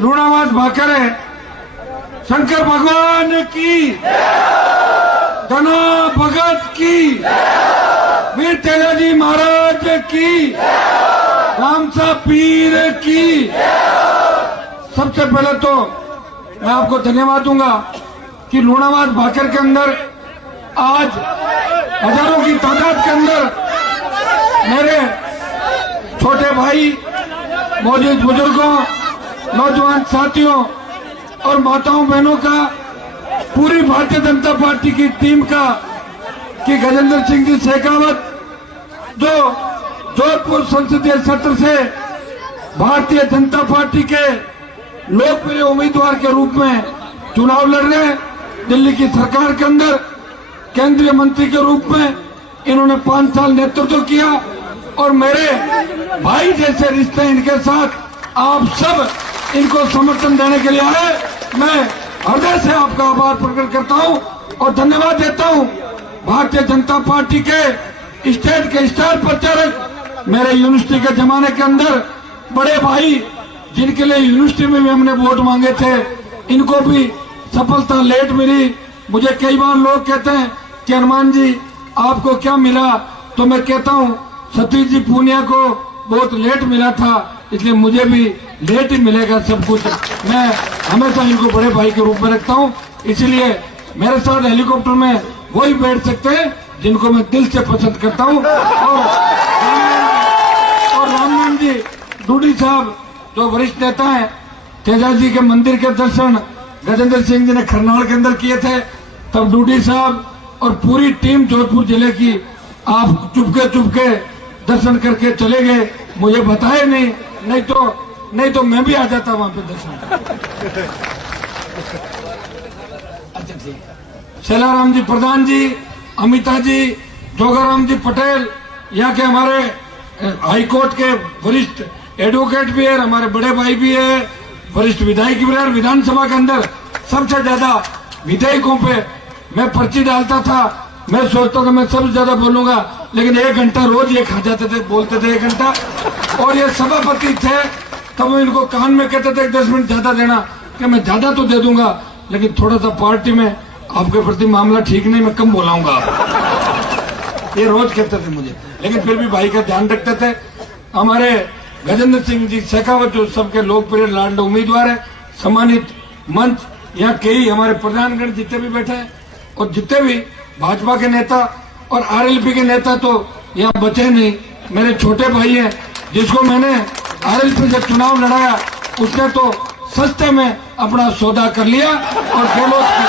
लूणावाद भाकरे शंकर भगवान की, धना भगत की, वीर तेजाजी महाराज की, रामसा पीर की। सबसे पहले तो मैं आपको धन्यवाद दूंगा कि लूणावाद भाकर के अंदर आज हजारों की तादाद के अंदर मेरे छोटे भाई, मौजूद बुजुर्गों, नौजवान साथियों और माताओं बहनों का, पूरी भारतीय जनता पार्टी की टीम का कि गजेंद्र सिंह जी शेखावत जो जोधपुर संसदीय क्षेत्र से भारतीय जनता पार्टी के लोकप्रिय उम्मीदवार के रूप में चुनाव लड़ रहे हैं। दिल्ली की सरकार के अंदर केंद्रीय मंत्री के रूप में इन्होंने 5 साल नेतृत्व किया और मेरे भाई जैसे रिश्ते इनके साथ आप सब इनको समर्थन देने के लिए आए। मैं हृदय से आपका आभार प्रकट करता हूं और धन्यवाद देता हूं भारतीय जनता पार्टी के स्टेट के स्टार प्रचारक, मेरे यूनिवर्सिटी के जमाने के अंदर बड़े भाई जिनके लिए यूनिवर्सिटी में भी हमने वोट मांगे थे, इनको भी सफलता लेट मिली। मुझे कई बार लोग कहते हैं कि हनुमान जी आपको क्या मिला, तो मैं कहता हूं सतीश जी पूनिया को बहुत लेट मिला था, इसलिए मुझे भी लेट ही मिलेगा सब कुछ। मैं हमेशा इनको बड़े भाई के रूप में रखता हूं, इसीलिए मेरे साथ हेलीकॉप्टर में वही बैठ सकते हैं जिनको मैं दिल से पसंद करता हूं। और रामनाथ जी डूडी साहब जो वरिष्ठ नेता हैं, तेजाजी के मंदिर के दर्शन गजेंद्र सिंह जी ने खरनाल के अंदर किए थे, तब डूडी साहब और पूरी टीम जोधपुर जिले की आप चुपके दर्शन करके चले गए, मुझे बताए नहीं तो मैं भी आ जाता वहां पे दर्शन। अच्छा ठीक है। शैलाराम जी प्रधान जी, अमिता जी, जोगाराम जी पटेल, यहाँ के हमारे हाईकोर्ट के वरिष्ठ एडवोकेट भी है, हमारे बड़े भाई भी है, वरिष्ठ विधायक भी है। विधानसभा के अंदर सबसे ज्यादा विधेयकों पे मैं पर्ची डालता था। मैं सोचता था मैं सबसे ज्यादा बोलूंगा, लेकिन 1 घंटा रोज ये खा जाते थे, बोलते थे 1 घंटा। और ये सभापति थे, तब मैं इनको कान में कहते थे 10 मिनट ज्यादा देना, कि मैं ज्यादा तो दे दूंगा, लेकिन थोड़ा सा पार्टी में आपके प्रति मामला ठीक नहीं, मैं कम बोलाऊंगा। ये रोज कहते थे मुझे, लेकिन फिर भी भाई का ध्यान रखते थे। हमारे गजेंद्र सिंह जी शेखावत जो सबके लोकप्रिय लाडले उम्मीदवार है, सम्मानित मंच, यहाँ कई हमारे प्रधानगण जितने भी बैठे हैं और जितने भी भाजपा के नेता और आरएलपी के नेता तो यहाँ बचे नहीं। मेरे छोटे भाई हैं, जिसको मैंने आरएलपी से चुनाव लड़ाया, उसने तो सस्ते में अपना सौदा कर लिया और गहलोत की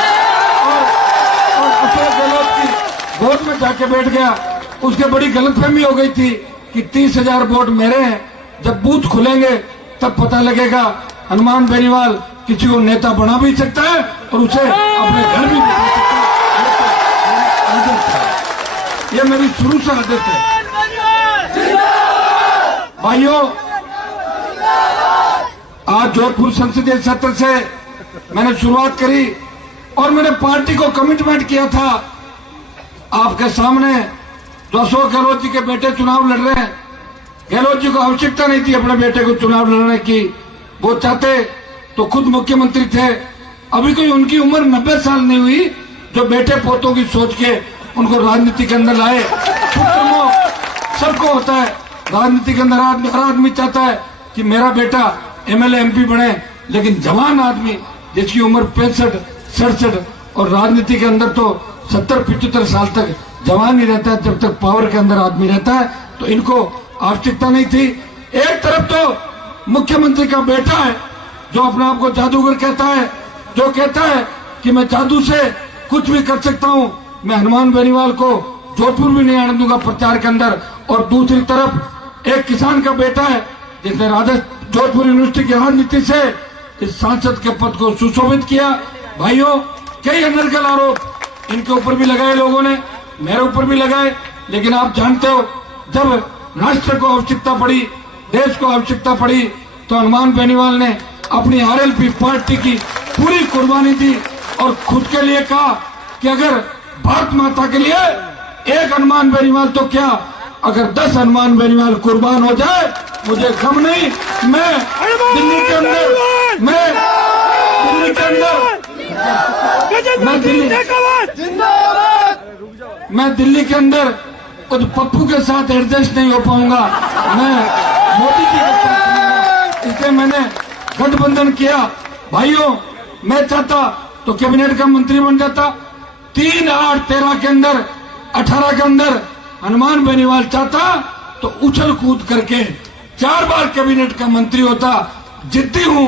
वोट में जाके बैठ गया। उसके बड़ी गलतफहमी हो गई थी कि 30,000 वोट मेरे हैं, जब बूथ खुलेंगे तब पता लगेगा हनुमान बेनीवाल किसी को नेता बना भी सकता है और उसे अपने घर भी बिठा सकता है। ये मेरी शुरू से आदत है। भाइयों, आज जोधपुर संसदीय क्षेत्र से मैंने शुरुआत करी और मैंने पार्टी को कमिटमेंट किया था आपके सामने। जो अशोक गहलोत जी के बेटे चुनाव लड़ रहे हैं, गहलोत जी को आवश्यकता नहीं थी अपने बेटे को चुनाव लड़ने की, वो चाहते तो खुद मुख्यमंत्री थे। अभी कोई उनकी उम्र 90 साल नहीं हुई जो बेटे पोतों की सोच के उनको राजनीति के अंदर लाए। सबको होता है राजनीति के अंदर, हर आदमी चाहता है कि मेरा बेटा एमएलए एमपी बने, लेकिन जवान आदमी जिसकी उम्र 65, 67 और राजनीति के अंदर तो 70-75 साल तक जवान ही रहता है, जब तक पावर के अंदर आदमी रहता है, तो इनको आवश्यकता नहीं थी। एक तरफ तो मुख्यमंत्री का बेटा है जो अपने आप को जादूगर कहता है, जो कहता है कि मैं जादू से कुछ भी कर सकता हूं, मैं हनुमान बेनीवाल को जोधपुर भी नहीं आने दूंगा प्रचार के अंदर। और दूसरी तरफ एक किसान का बेटा है जिसने जोधपुर यूनिवर्सिटी की राजनीति से इस सांसद के पद को सुशोभित किया। भाइयों, कई अनर्गल आरोप इनके ऊपर भी लगाए लोगों ने, मेरे ऊपर भी लगाए, लेकिन आप जानते हो जब राष्ट्र को आवश्यकता पड़ी, देश को आवश्यकता पड़ी, तो हनुमान बेनीवाल ने अपनी आरएलपी पार्टी की पूरी कुर्बानी दी और खुद के लिए कहा कि अगर भारत माता के लिए एक हनुमान बेनीवाल तो क्या, अगर 10 हनुमान बेनीवाल कुर्बान हो जाए मुझे गम नहीं। मैं दिल्ली के अंदर, मैं मैं दिल्ली के अंदर खुद पप्पू के साथ एडजस्ट नहीं हो पाऊंगा, मैं मोदी जी के साथ रहूंगा। इसलिए मैंने गठबंधन किया। भाइयों, मैं चाहता तो कैबिनेट का मंत्री बन जाता। 3, 8, 13 के अंदर, 18 के अंदर हनुमान बेनीवाल चाहता तो उछल कूद करके 4 बार कैबिनेट का मंत्री होता। जिद्दी हूं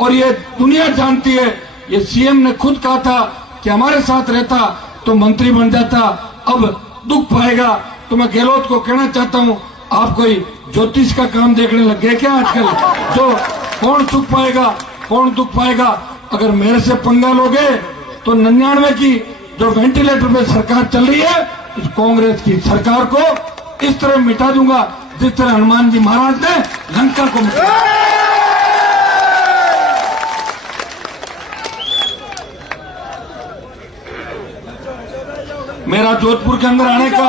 और ये दुनिया जानती है। ये सीएम ने खुद कहा था कि हमारे साथ रहता तो मंत्री बन जाता। अब दुख पाएगा तो मैं गहलोत को कहना चाहता हूं, आप कोई ज्योतिष का काम देखने लग गए क्या आजकल? जो कौन सुख पाएगा कौन दुख पाएगा? अगर मेरे से पंगा लोगे तो 99 की जो वेंटिलेटर पे सरकार चल रही है, इस कांग्रेस की सरकार को इस तरह मिटा दूंगा जिस तरह हनुमान जी महाराज ने लंका को मिटाया। मेरा जोधपुर के अंदर आने का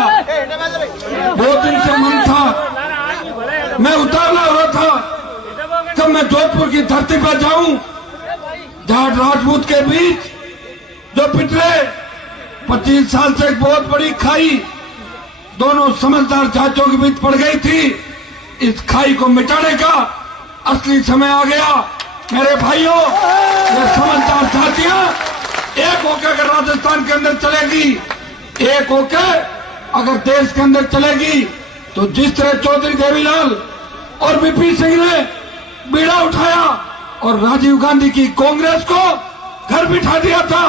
बहुत दिन से मन था। मैं उतावला हो रहा था जब मैं जोधपुर की धरती पर जाऊं, जाट राजपूत के बीच जो पिछले 25 साल से एक बहुत बड़ी खाई दोनों समझदार जातियों के बीच पड़ गई थी। इस खाई को मिटाने का असली समय आ गया। मेरे भाइयों, ये समझदार जातियां एक होकर अगर राजस्थान के अंदर चलेगी, एक होकर अगर देश के अंदर चलेगी, तो जिस तरह चौधरी देवीलाल और बीपी सिंह ने बीड़ा उठाया और राजीव गांधी की कांग्रेस को घर बिठा दिया था,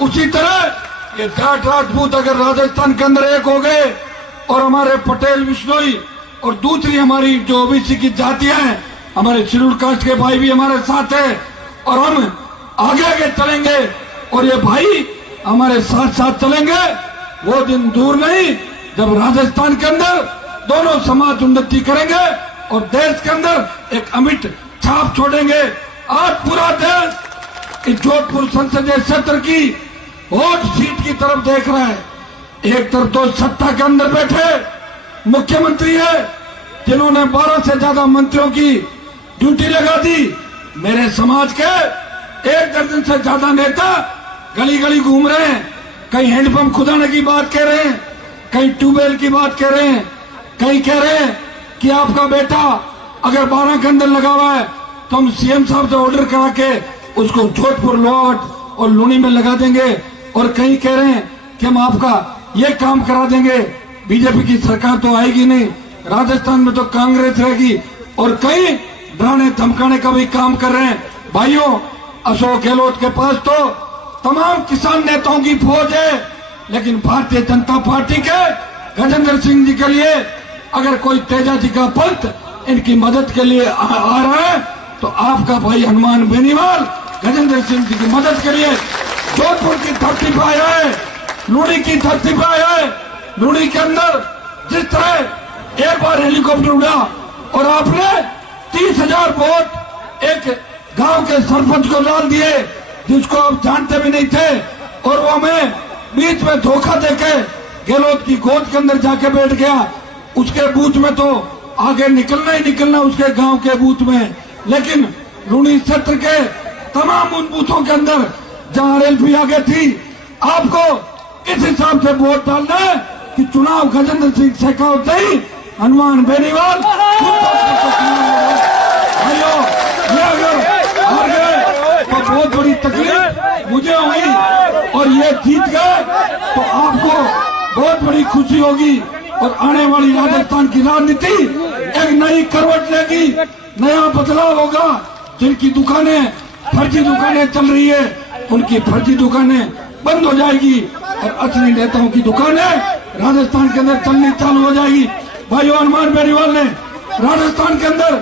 उसी तरह ये जाट राजपूत अगर राजस्थान के अंदर एक हो गए और हमारे पटेल बिश्नोई और दूसरी हमारी जो ओबीसी की जातियां हैं, हमारे शेड्यूल कास्ट के भाई भी हमारे साथ है और हम आगे आगे चलेंगे और ये भाई हमारे साथ साथ चलेंगे। वो दिन दूर नहीं जब राजस्थान के अंदर दोनों समाज उन्नति करेंगे और देश के अंदर एक अमिट छाप छोड़ेंगे। आज पूरा देश इस जोधपुर संसदीय क्षेत्र की वोट सीट की तरफ देख रहा है। एक तरफ तो सत्ता के अंदर बैठे मुख्यमंत्री है जिन्होंने 12 से ज्यादा मंत्रियों की ड्यूटी लगा दी। मेरे समाज के 1 दर्जन से ज्यादा नेता गली गली घूम रहे हैं, कहीं हैंडपंप खुदाने की बात कह रहे हैं, कहीं ट्यूबवेल की बात कह रहे हैं, कहीं कह रहे हैं कि आपका बेटा अगर 12 के अंदर लगा हुआ है तो हम सीएम साहब से ऑर्डर करा के उसको जोधपुर, लोहावट और लूनी में लगा देंगे, और कहीं कह रहे हैं कि हम आपका ये काम करा देंगे। बीजेपी की सरकार तो आएगी नहीं, राजस्थान में तो कांग्रेस रहेगी, और कई डराने धमकाने का भी काम कर रहे हैं। भाइयों, अशोक गहलोत के पास तो तमाम किसान नेताओं की फौज है, लेकिन भारतीय जनता पार्टी के गजेंद्र सिंह जी के लिए अगर कोई तेजा जी का पंथ इनकी मदद के लिए आ रहा है तो आपका भाई हनुमान बेनीवाल गजेंद्र सिंह जी की मदद के लिए जोधपुर की धरती पर आया है, लूनी की धरती पर आया है। लूनी के अंदर जिस तरह एक बार हेलीकॉप्टर उड़ा और आपने 30,000 वोट एक गांव के सरपंच को डाल दिए जिसको आप जानते भी नहीं थे, और वो हमें बीच में धोखा देके गहलोत की गोद के अंदर जाके बैठ गया। उसके बूथ में तो आगे निकलना ही निकलना उसके गांव के बूथ में, लेकिन लूनी क्षेत्र के तमाम उन बूथों के अंदर जहां आरएलपी आगे थी, आपको इस हिसाब से वोट डालना है कि चुनाव गजेंद्र सिंह शेखावत नहीं, हनुमान बेनीवाल भाइयों, ये अगर हार गए तो बहुत बड़ी तकलीफ मुझे हुई, और ये जीत गए तो आपको बहुत बड़ी खुशी होगी, और आने वाली राजस्थान की राजनीति एक नई करवट लेगी, नया बदलाव होगा। जिनकी दुकानें फर्जी दुकानें चल रही है, उनकी फर्जी दुकानें बंद हो जाएगी और असली नेताओं की दुकानें राजस्थान के अंदर चलनी चालू हो जाएगी। भाइयों, हनुमान बेनीवाल ने राजस्थान के अंदर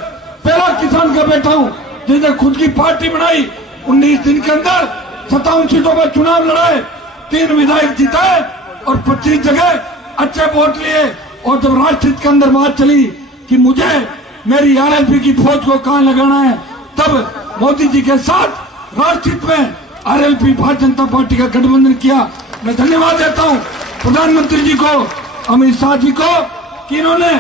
पहला किसान का बेटा हूं जिसने खुद की पार्टी बनाई, 19 दिन के अंदर 57 सीटों पर चुनाव लड़ाए, 3 विधायक जीताए और 25 जगह अच्छे वोट लिए। और जब राजनीति के अंदर बात चली कि मुझे मेरी आरएलपी की फौज को कहां लगाना है, तब मोदी जी के साथ राजनीति में आरएलपी भारतीय जनता पार्टी का गठबंधन किया। मैं धन्यवाद देता हूं प्रधानमंत्री जी को, अमित शाह जी को कि इन्होंने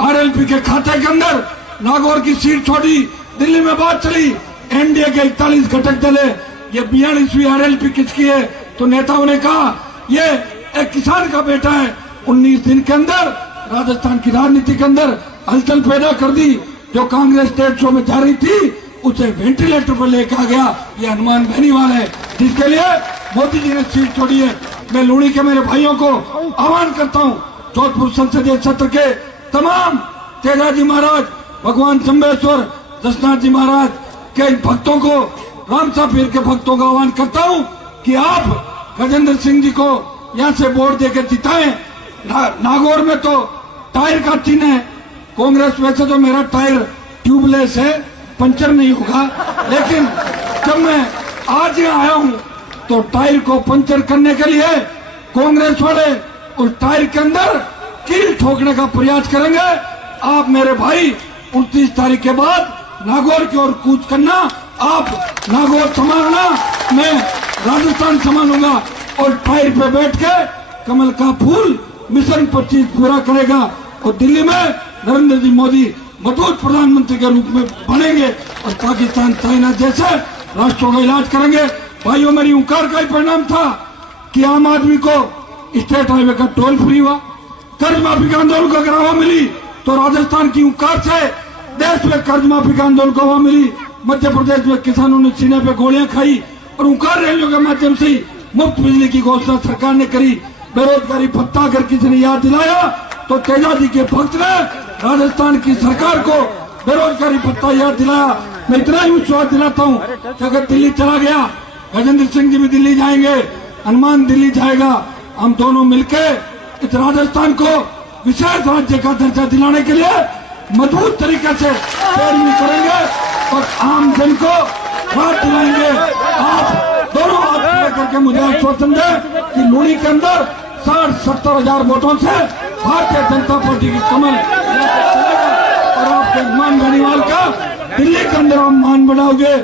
आरएलपी के खाते के अंदर नागौर की सीट छोड़ी। दिल्ली में बात चली एनडीए के 41 घटक दल है, ये 42वीं आरएलपी किसकी है, तो नेताओं ने कहा ये एक किसान का बेटा है। 19 दिन के अंदर राजस्थान की राजनीति के अंदर हलचल पैदा कर दी। जो कांग्रेस स्टेट शो में जा रही थी उसे वेंटिलेटर पर लेकर आ गया। ये हनुमान बेनीवाल है जिसके लिए मोदी जी ने सीट छोड़ी है। मैं लूणी के मेरे भाइयों को आह्वान करता हूँ, जोधपुर संसदीय क्षेत्र के तमाम तेजाजी महाराज, भगवान चंबेश्वर, दशनाथ जी महाराज के भक्तों को, रामसा पीर के भक्तों का आह्वान करता हूँ कि आप गजेंद्र सिंह जी को यहाँ से वोट देकर जिताएं। नागौर में तो टायर का चिन्ह है। कांग्रेस वैसे तो मेरा टायर ट्यूबलेस है, पंचर नहीं होगा, लेकिन जब मैं आज यहाँ आया हूँ तो टायर को पंचर करने के लिए कांग्रेस वाले उस टायर के अंदर कील ठोकने का प्रयास करेंगे। आप मेरे भाई 29 तारीख के बाद नागौर की ओर कूच करना। आप नागौर संभालना, मैं राजस्थान संभालूंगा और टायर पे बैठ के कमल का फूल मिशन 25 पूरा करेगा और दिल्ली में नरेंद्र जी मोदी मजबूत प्रधानमंत्री के रूप में बनेंगे और पाकिस्तान चाइना जैसे राष्ट्रों का इलाज करेंगे। भाइयों, मेरी उकार का ही परिणाम था कि आम आदमी को स्टेट हाईवे का टोल फ्री हुआ, कर्ज माफी का आंदोलन को अगर हवा मिली तो राजस्थान की उकार से देश में कर्ज माफी का आंदोलन को हवा मिली। मध्य प्रदेश में किसानों ने सीने पे गोलियां खाई और उकार रैलियों के माध्यम से मुफ्त बिजली की घोषणा सरकार ने करी। बेरोजगारी भत्ता अगर किसी ने याद दिलाया तो तेजाजी के भक्त ने राजस्थान की सरकार को बेरोजगारी भत्ता याद दिलाया। मैं इतना ही विश्वास दिलाता हूँ कि अगर दिल्ली चला गया, गजेंद्र सिंह जी भी दिल्ली जाएंगे, हनुमान दिल्ली जाएगा, हम दोनों मिलकर इस राजस्थान को विशेष राज्य का दर्जा दिलाने के लिए मजबूत तरीके से पैरवी करेंगे और आम जन को राहत दिलाएंगे। आप दोनों हाथ खड़े करके मुझे आश्वासन दें कि लूणी के अंदर 60-70 हजार वोटों से भारतीय जनता पार्टी की कमल चलेगा और आपके हनुमान बेनीवाल का दिल्ली के अंदर आप मान बढ़ाओगे।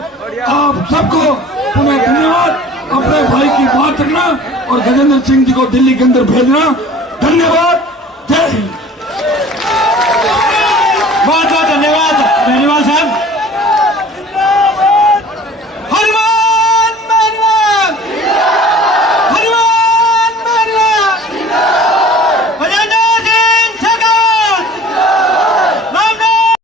आप सबको पुनः धन्यवाद। अपने भाई की बात रखना और गजेंद्र सिंह जी को दिल्ली के अंदर भेजना। धन्यवाद। जय हिंद। बहुत बहुत धन्यवाद बेनीवाल साहब।